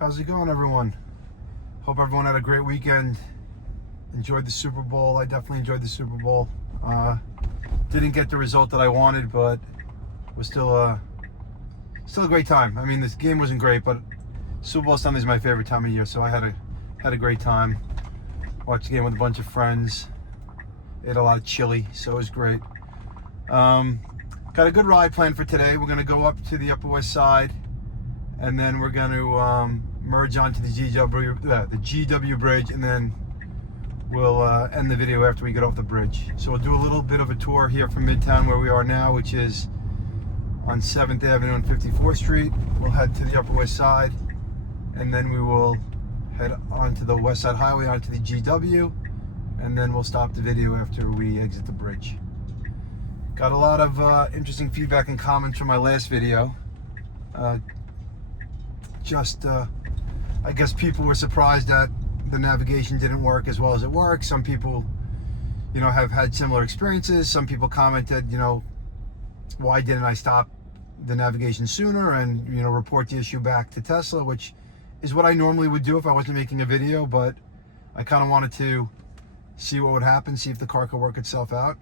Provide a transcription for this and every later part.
How's it going, everyone? Hope everyone had a great weekend. Enjoyed the Super Bowl. I definitely enjoyed the Super Bowl. Didn't get the result that I wanted, but was still a great time. I mean, this game wasn't great, but Super Bowl Sunday is my favorite time of year, so I had a great time. Watched the game with a bunch of friends. Ate a lot of chili, so it was great. Got a good ride planned for today. We're gonna go up to the Upper West Side, and then we're gonna merge onto the GW Bridge, and then we'll end the video after we get off the bridge. So we'll do a little bit of a tour here from Midtown, where we are now, which is on 7th Avenue and 54th Street. We'll head to the Upper West Side, and then we will head onto the West Side Highway onto the GW, and then we'll stop the video after we exit the bridge. Got a lot of interesting feedback and comments from my last video. I guess people were surprised that the navigation didn't work as well as it works. Some people, have had similar experiences. Some people commented, why didn't I stop the navigation sooner and, report the issue back to Tesla, which is what I normally would do if I wasn't making a video, but I kind of wanted to see what would happen, see if the car could work itself out.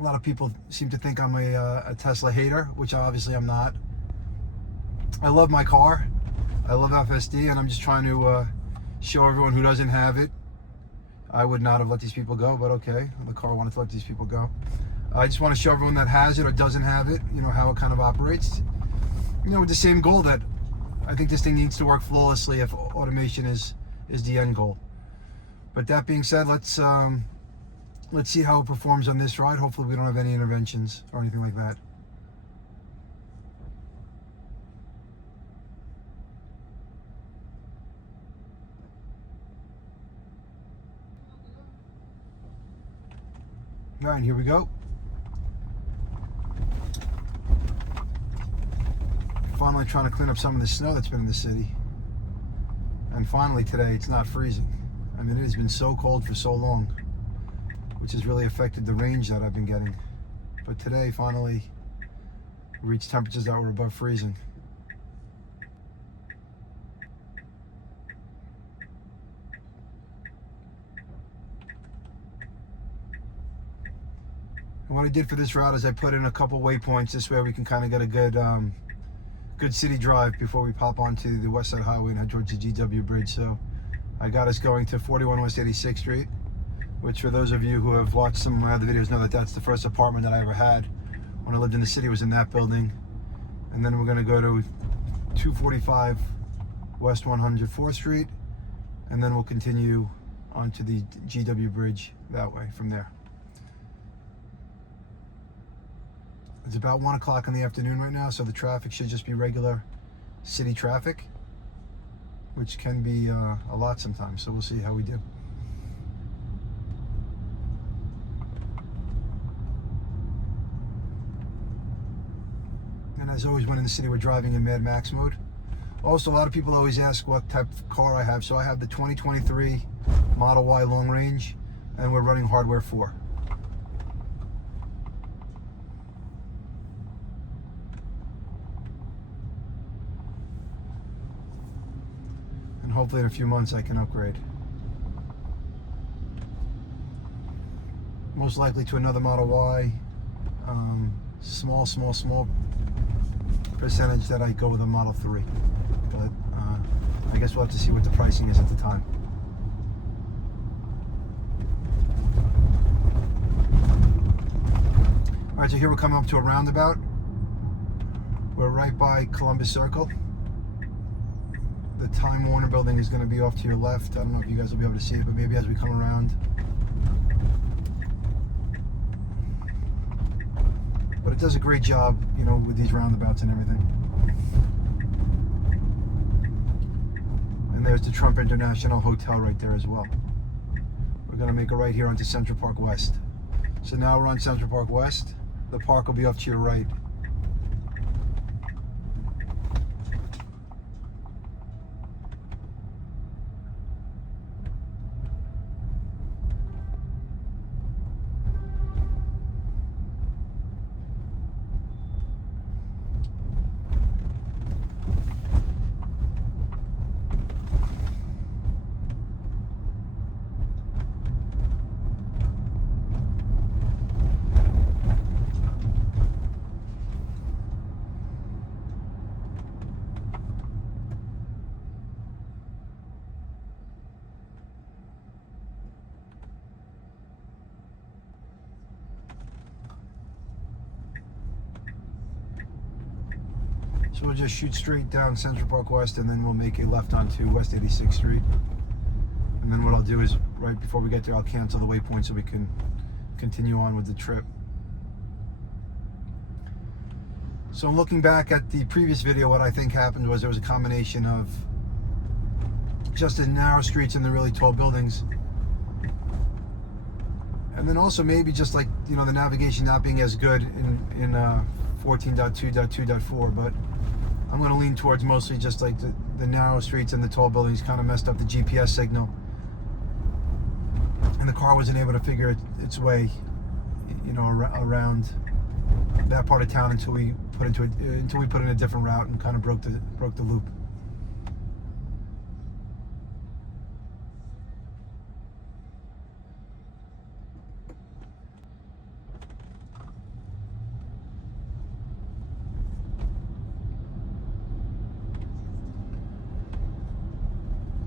A lot of people seem to think I'm a Tesla hater, which obviously I'm not. I love my car. I love FSD, and I'm just trying to show everyone who doesn't have it. I would not have let these people go, but okay, the car wanted to let these people go. I just want to show everyone that has it or doesn't have it, how it kind of operates. With the same goal that I think this thing needs to work flawlessly if automation is the end goal. But that being said, let's see how it performs on this ride. Hopefully we don't have any interventions or anything like that. All right, here we go. Finally trying to clean up some of the snow that's been in the city. And finally today, it's not freezing. I mean, it has been so cold for so long, which has really affected the range that I've been getting. But today, finally, we reached temperatures that were above freezing. And what I did for this route is I put in a couple waypoints. This way we can kind of get a good city drive before we pop onto the West Side Highway and head towards the GW Bridge. So I got us going to 41 West 86th Street, which for those of you who have watched some of my other videos know that that's the first apartment that I ever had. When I lived in the city, was in that building. And then we're gonna go to 245 West 104th Street, and then we'll continue onto the GW Bridge that way from there. It's about 1 o'clock in the afternoon right now, so the traffic should just be regular city traffic, which can be a lot sometimes, so we'll see how we do. And as always, when in the city, we're driving in Mad Max mode. Also, a lot of people always ask what type of car I have, so I have the 2023 Model Y long range, and we're running hardware 4. And hopefully in a few months I can upgrade. Most likely to another Model Y. Small percentage that I go with a Model 3. But I guess we'll have to see what the pricing is at the time. Alright, so here we're coming up to a roundabout. We're right by Columbus Circle. The Time Warner building is going to be off to your left. I don't know if you guys will be able to see it, but maybe as we come around. But it does a great job, with these roundabouts and everything. And there's the Trump International Hotel right there as well. We're going to make a right here onto Central Park West. So now we're on Central Park West. The park will be off to your right. So we'll just shoot straight down Central Park West, and then we'll make a left onto West 86th Street. And then what I'll do is, right before we get there, I'll cancel the waypoint so we can continue on with the trip. So looking back at the previous video, what I think happened was there was a combination of just the narrow streets and the really tall buildings. And then also maybe just like, you know, the navigation not being as good in 14.2.2.4, but I'm going to lean towards mostly just like the narrow streets and the tall buildings kind of messed up the GPS signal. And the car wasn't able to figure its way, you know, around that part of town until we put in a different route and kind of broke the loop.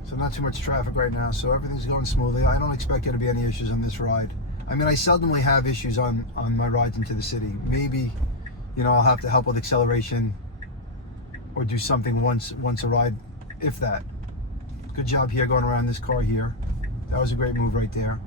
So not too much traffic right now, so everything's going smoothly. I don't expect there to be any issues on this ride. I mean, I seldomly have issues on my rides into the city. Maybe, you know, I'll have to help with acceleration or do something once a ride, if that. Good job here going around this car here. That was a great move right there.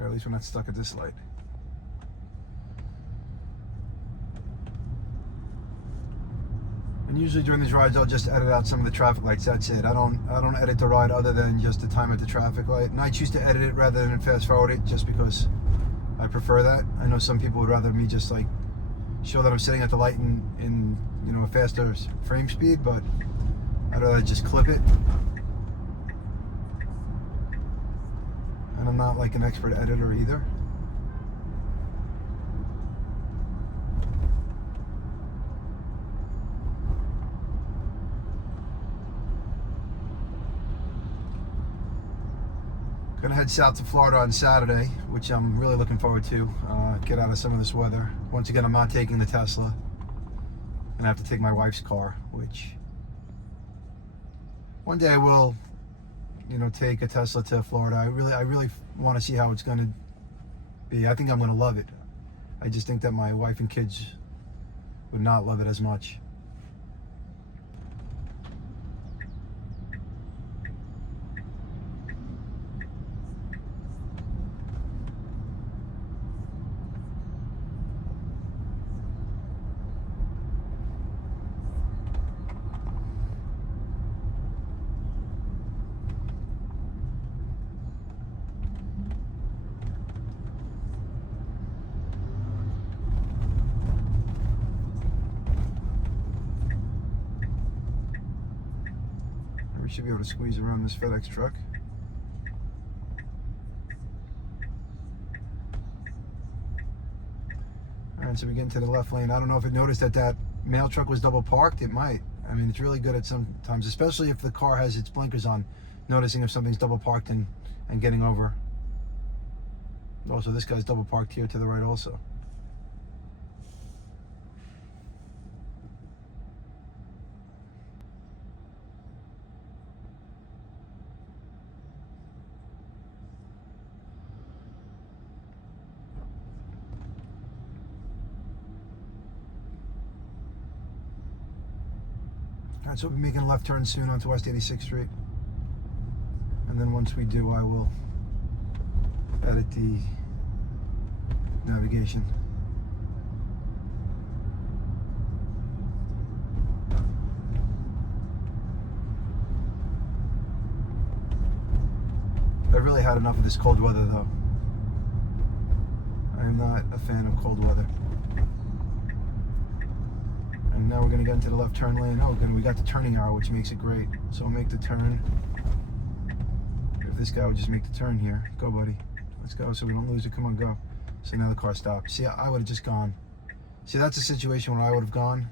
Or at least we're not stuck at this light. And usually during these rides, I'll just edit out some of the traffic lights. That's it. I don't edit the ride other than just the time at the traffic light. And I choose to edit it rather than fast forward it, just because I prefer that. I know some people would rather me just like show that I'm sitting at the light in you know, a faster frame speed, but I'd rather just clip it. And I'm not like an expert editor either. Gonna head south to Florida on Saturday, which I'm really looking forward to. Get out of some of this weather. Once again, I'm not taking the Tesla. And I have to take my wife's car, which one day I will, you know, take a Tesla to Florida. I really want to see how it's going to be. I think I'm going to love it. I just think that my wife and kids would not love it as much. We should be able to squeeze around this FedEx truck. Alright, so we get into the left lane. I don't know if it noticed that mail truck was double parked. It might. I mean, it's really good at some times, especially if the car has its blinkers on, noticing if something's double parked and getting over. Also, this guy's double parked here to the right also. Alright, so we'll be making a left turn soon onto West 86th Street. And then once we do, I will edit the navigation. I've really had enough of this cold weather though. I am not a fan of cold weather. And now we're going to get into the left turn lane. Oh, good. We got the turning arrow, which makes it great. So we'll make the turn. If this guy would just make the turn here. Go, buddy. Let's go so we don't lose it. Come on, go. So now the car stopped. See, I would have just gone. See, that's a situation where I would have gone.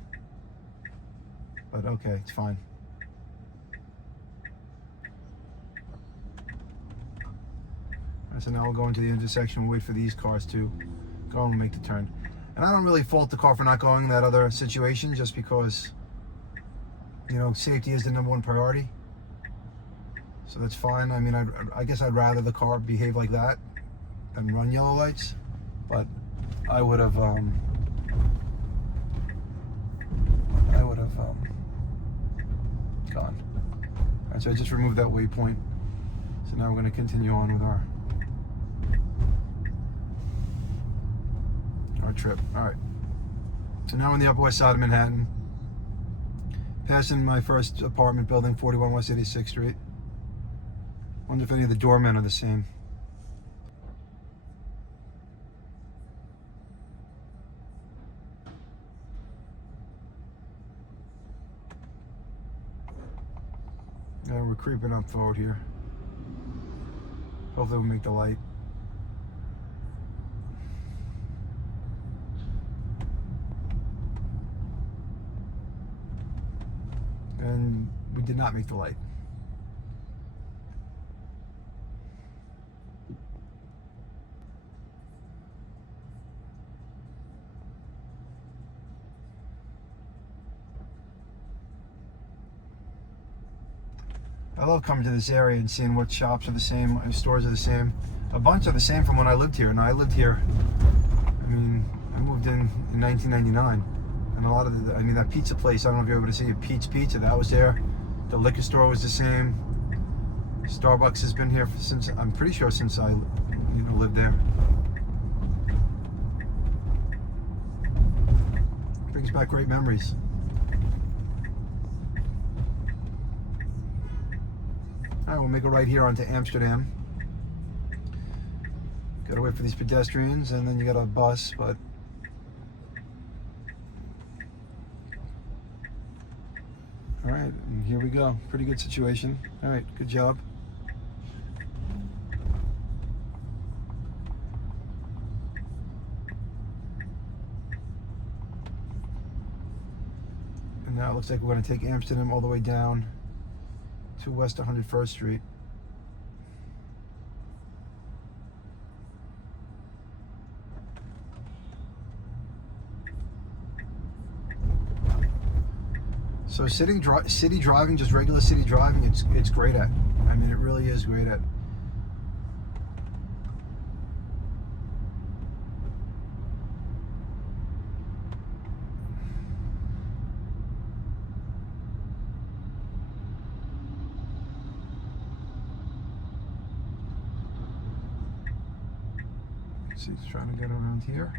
But okay, it's fine. So now we'll go into the intersection, wait for these cars to go and make the turn. And I don't really fault the car for not going in that other situation, just because, you know, safety is the #1 priority. So that's fine. I mean, I guess I'd rather the car behave like that than run yellow lights, but I would have gone. All right, so I just removed that waypoint. So now we're going to continue on with our trip. All right. So now we're on the Upper West Side of Manhattan, passing my first apartment building, 41 West 86th Street. Wonder if any of the doormen are the same. Yeah, we're creeping up forward here. Hopefully we'll make the light. And we did not make the light. I love coming to this area and seeing what shops are the same, what stores are the same. A bunch are the same from when I lived here. And I lived here, I mean, I moved in 1999. And a lot of the, I mean, that pizza place, I don't know if you're able to see it, Pete's Pizza, that was there. The liquor store was the same. Starbucks has been here since, I'm pretty sure since I, lived there. Brings back great memories. All right, we'll make a right here onto Amsterdam. Gotta wait for these pedestrians, and then you got a bus, but all right, and here we go. Pretty good situation. All right, good job. And now it looks like we're going to take Amsterdam all the way down to West 101st Street. So city driving, just regular city driving, it's great at. I mean, it really is great at. See, he's trying to get around here.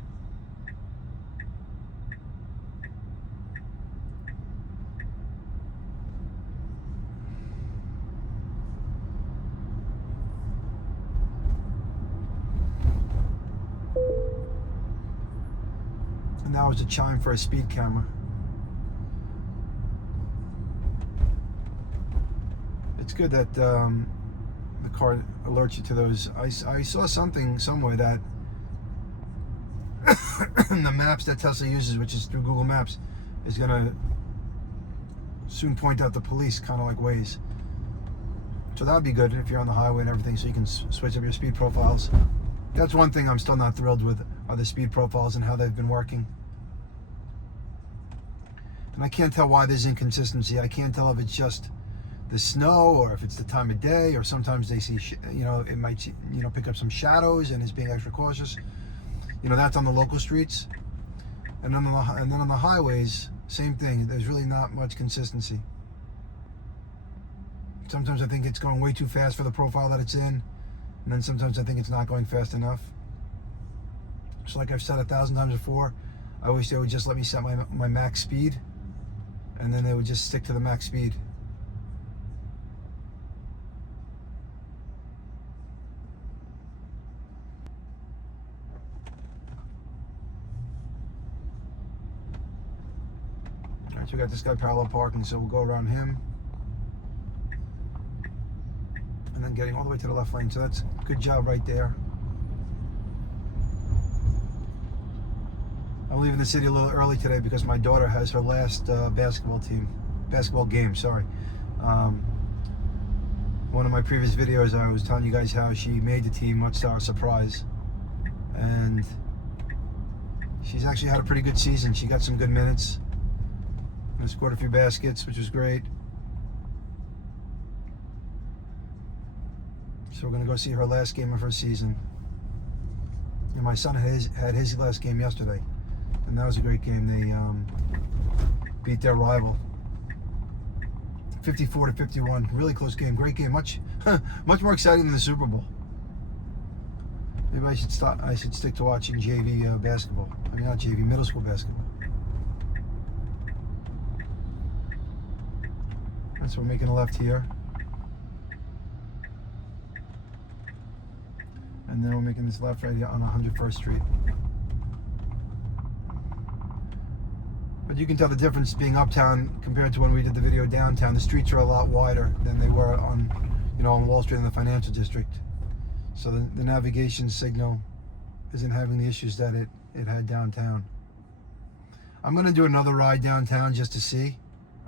And now it's a chime for a speed camera. It's good that the car alerts you to those. I saw something somewhere that the maps that Tesla uses, which is through Google Maps, is gonna soon point out the police, kind of like Waze. So that would be good if you're on the highway and everything, so you can switch up your speed profiles. That's one thing I'm still not thrilled with, are the speed profiles and how they've been working. And I can't tell why there's inconsistency. I can't tell if it's just the snow or if it's the time of day, or sometimes they see, it might, pick up some shadows and is being extra cautious. That's on the local streets. And then on the highways, same thing. There's really not much consistency. Sometimes I think it's going way too fast for the profile that it's in. And then sometimes I think it's not going fast enough. So like I've said 1,000 times before, I wish they would just let me set my max speed, and then they would just stick to the max speed. Alright, so we got this guy parallel parking, so we'll go around him. And then getting all the way to the left lane, so that's a good job right there. I'm leaving the city a little early today because my daughter has her last basketball game, one of my previous videos, I was telling you guys how she made the team, much to our surprise. And she's actually had a pretty good season. She got some good minutes and scored a few baskets, which was great. So we're going to go see her last game of her season. And my son had his last game yesterday, and that was a great game. They beat their rival 54-51. Really close game. Great game. Much more exciting than the Super Bowl. Maybe I should stick to watching JV basketball. I mean, not JV, middle school basketball. That's we're making a left here. And then we're making this left right here on 101st Street. But you can tell the difference being uptown compared to when we did the video downtown. The streets are a lot wider than they were on, on Wall Street in the financial district. So the navigation signal isn't having the issues that it had downtown. I'm gonna do another ride downtown just to see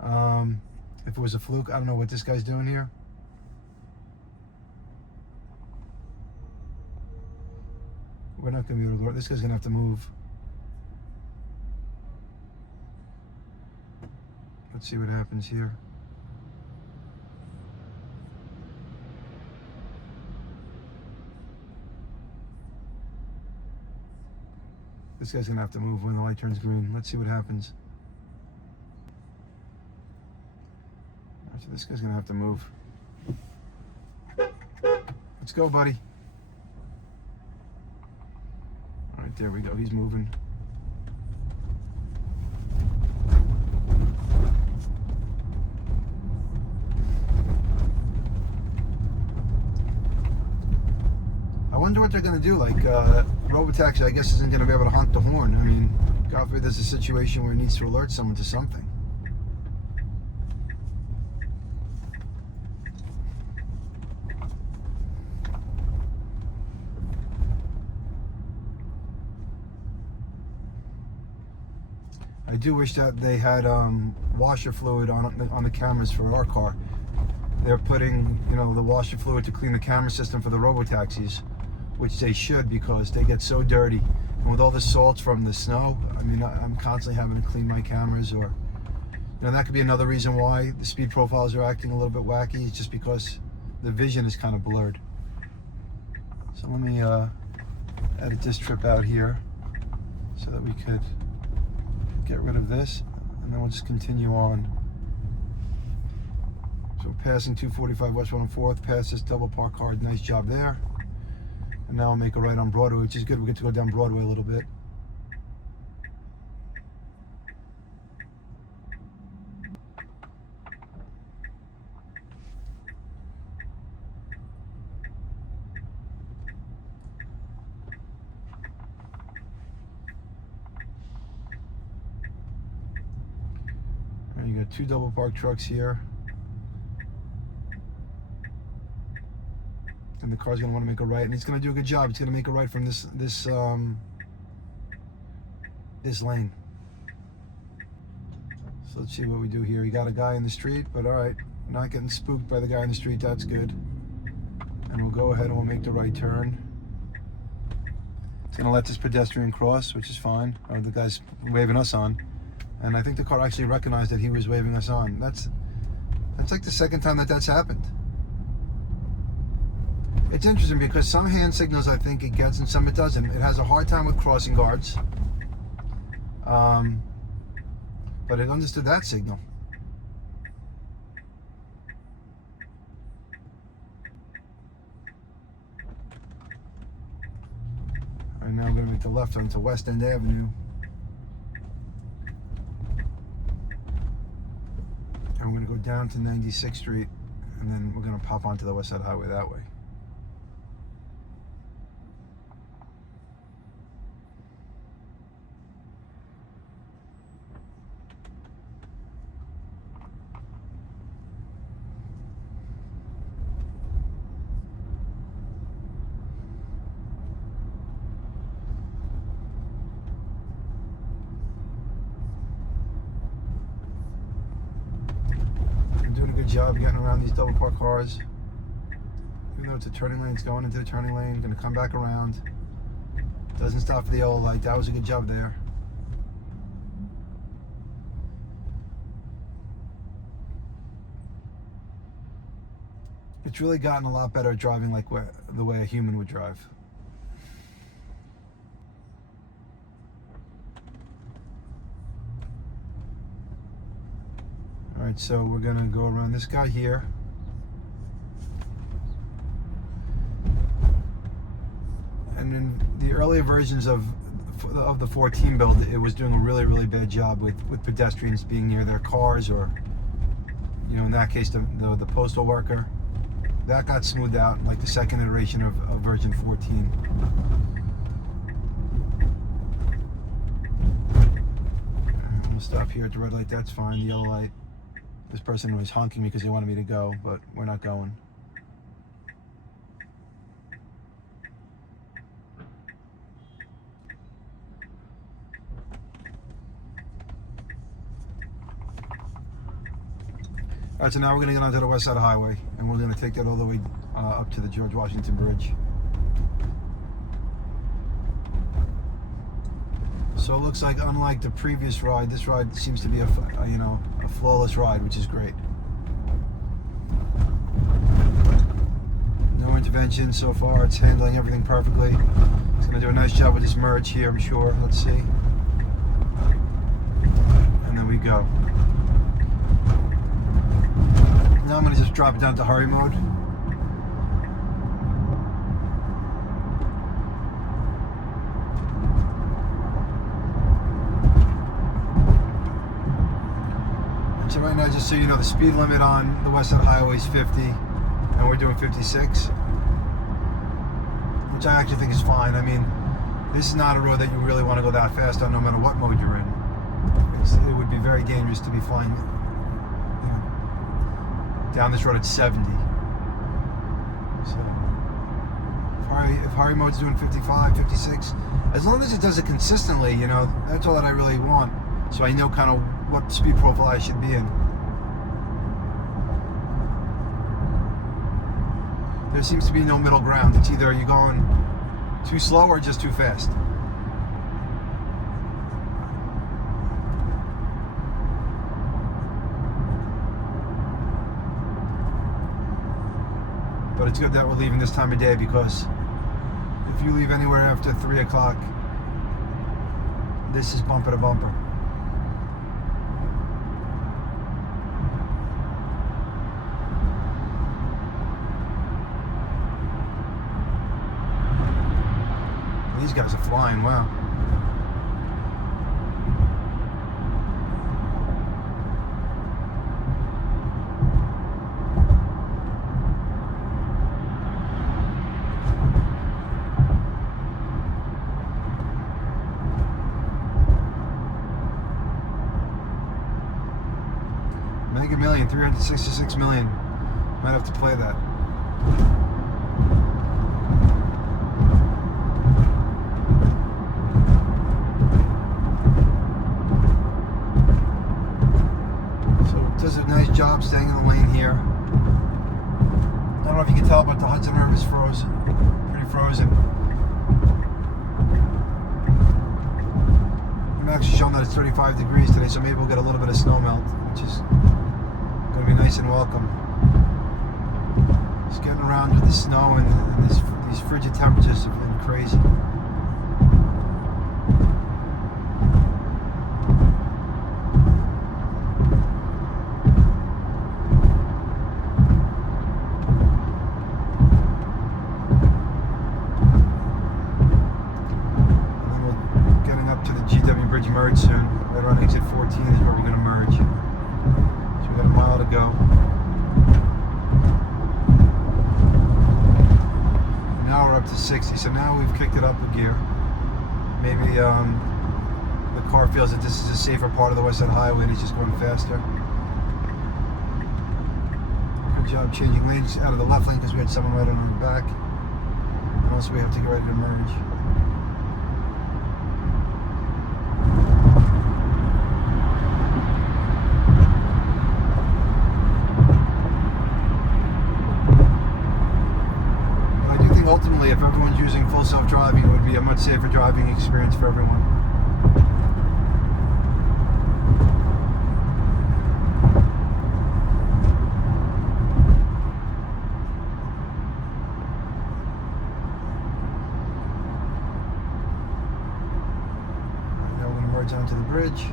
if it was a fluke. I don't know what this guy's doing here. We're not gonna be able to go. This guy's gonna have to move. Let's see what happens here. This guy's gonna have to move when the light turns green. Let's see what happens. So this guy's gonna have to move. Let's go, buddy. All right, there we go. He's moving. I wonder what they're going to do. Like, Robotaxi, I guess, isn't going to be able to honk the horn. I mean, God forbid there's a situation where it needs to alert someone to something. I do wish that they had washer fluid on the cameras for our car. They're putting, the washer fluid to clean the camera system for the Robotaxis, which they should, because they get so dirty. And with all the salt from the snow, I mean, I'm constantly having to clean my cameras, or, that could be another reason why the speed profiles are acting a little bit wacky. It's just because the vision is kind of blurred. So let me edit this trip out here so that we could get rid of this, and then we'll just continue on. So we're passing 245 West 104th, past this double park card. Nice job there. And now I'll make a right on Broadway, which is good. We get to go down Broadway a little bit. And you got two double park trucks here. And the car's gonna want to make a right, and it's gonna do a good job. It's gonna make a right from this lane. So let's see what we do here. You got a guy in the street, but all right, not getting spooked by the guy in the street. That's good. And we'll go ahead and we'll make the right turn. It's gonna let this pedestrian cross, which is fine. The guy's waving us on, and I think the car actually recognized that he was waving us on. That's like the second time that's happened. It's interesting because some hand signals I think it gets and some it doesn't. It has a hard time with crossing guards. But it understood that signal. All right, now I'm going to make the left onto West End Avenue. And we're going to go down to 96th Street, and then we're going to pop onto the West Side Highway that way. Job getting around these double park cars. go to turning lane. It's going into the turning lane. Going to come back around. Doesn't stop for the yellow light. That was a good job there. It's really gotten a lot better at driving like the way a human would drive. All right, so we're gonna go around this guy here. And in the earlier versions of the 14 build, it was doing a really, really bad job with pedestrians being near their cars, or, you know, in that case, the postal worker. That got smoothed out, like the second iteration of version 14. I'm gonna stop here at the red light. That's fine. The yellow light. This person was honking me because they wanted me to go, but we're not going. All right, so now we're going to get onto the West Side Highway, and we're going to take that all the way up to the George Washington Bridge. So it looks like, unlike the previous ride, this ride seems to be a flawless ride, which is great. No intervention so far. It's handling everything perfectly. It's going to do a nice job with this merge here, I'm sure. Let's see. And then we go. Now I'm going to just drop it down to hurry mode. And so right now, just so you know, the speed limit on the West Side Highway is 50, and we're doing 56, which I actually think is fine. I mean, this is not a road that you really want to go that fast on, no matter what mode you're in. It would be very dangerous to be flying down this road at 70. So if hurry mode's doing 55, 56, as long as it does it consistently, you know, that's all that I really want. So I know kind of what speed profile I should be in. There seems to be no middle ground. It's either you're going too slow or just too fast. But it's good that we're leaving this time of day, because if you leave anywhere after 3 o'clock, this is bumper to bumper. These guys are flying, wow. Mega Million, 366 million. Might have to play that. So it does a nice job staying in the lane here. I don't know if you can tell, but the Hudson River is frozen. Pretty frozen. I'm actually showing that it's 35 degrees today, so maybe we'll get a little bit of snow melt, which is going to be nice and welcome. Just getting around with the snow and these frigid temperatures have been crazy. And then we're getting up to the GW Bridge merge soon. Right around exit 14 is where we're going to merge. We got a mile to go. Now we're up to 60, so now we've kicked it up a gear. Maybe the car feels that this is a safer part of the West Side Highway and it's just going faster. Good job changing lanes out of the left lane because we had someone right on our back. And also we have to get ready to merge. full self-driving, it would be a much safer driving experience for everyone. Now we're going to merge onto the bridge.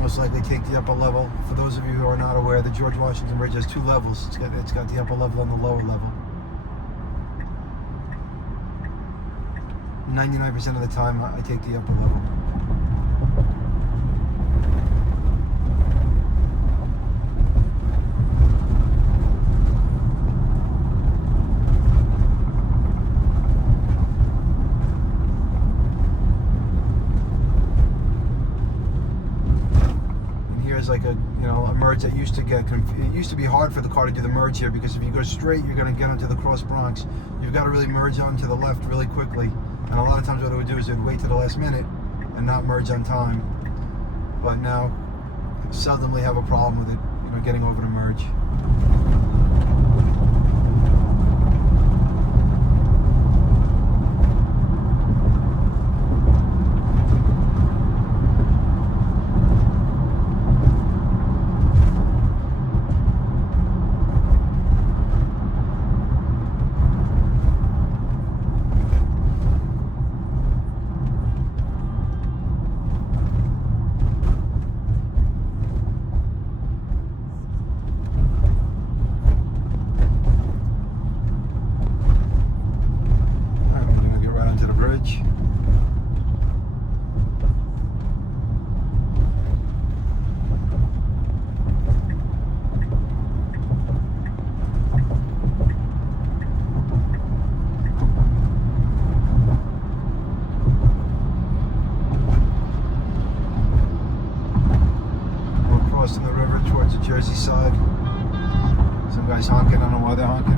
Most likely take the upper level. For those of you who are not aware, the George Washington Bridge has two levels. It's got the upper level and the lower level. 99% of the time, I take the upper level. Like a merge that used to it used to be hard for the car to do the merge here, because if you go straight you're going to get onto the Cross Bronx. You've got to really merge onto the left really quickly, and a lot of times what it would do is it would wait to the last minute and not merge on time. But now seldomly have a problem with it, getting over to merge. Crossing the river towards the Jersey side. Some guys honking, I don't know why they're honking.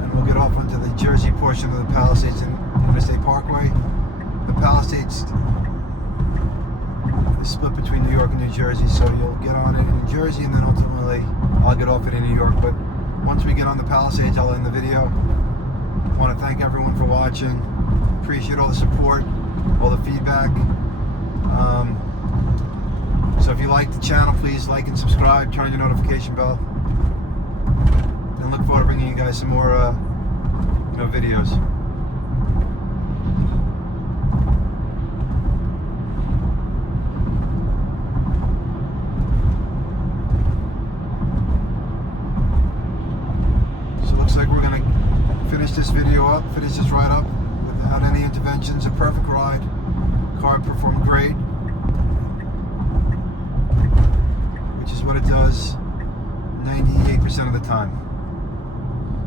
And we'll get off onto the Jersey portion of the Palisades and Interstate Parkway. The Palisades is split between New York and New Jersey, so you'll get on it in New Jersey and then ultimately I'll get off it in New York. But once we get on the Palisades, I'll end the video. I want to thank everyone for watching. Appreciate all the support, all the feedback. So if you like the channel, please like and subscribe, turn on your notification bell, and look forward to bringing you guys some more videos. This video up, finish this ride up without any interventions. A perfect ride. Car performed great, which is what it does 98% of the time.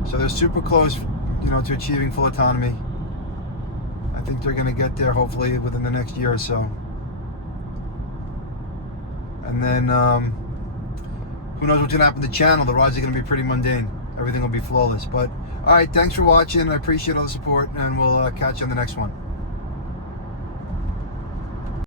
So they're super close, to achieving full autonomy. I think they're going to get there hopefully within the next year or so. And then who knows what's going to happen to the channel. The rides are going to be pretty mundane. Everything will be flawless. But all right, thanks for watching. I appreciate all the support, and we'll catch you on the next one.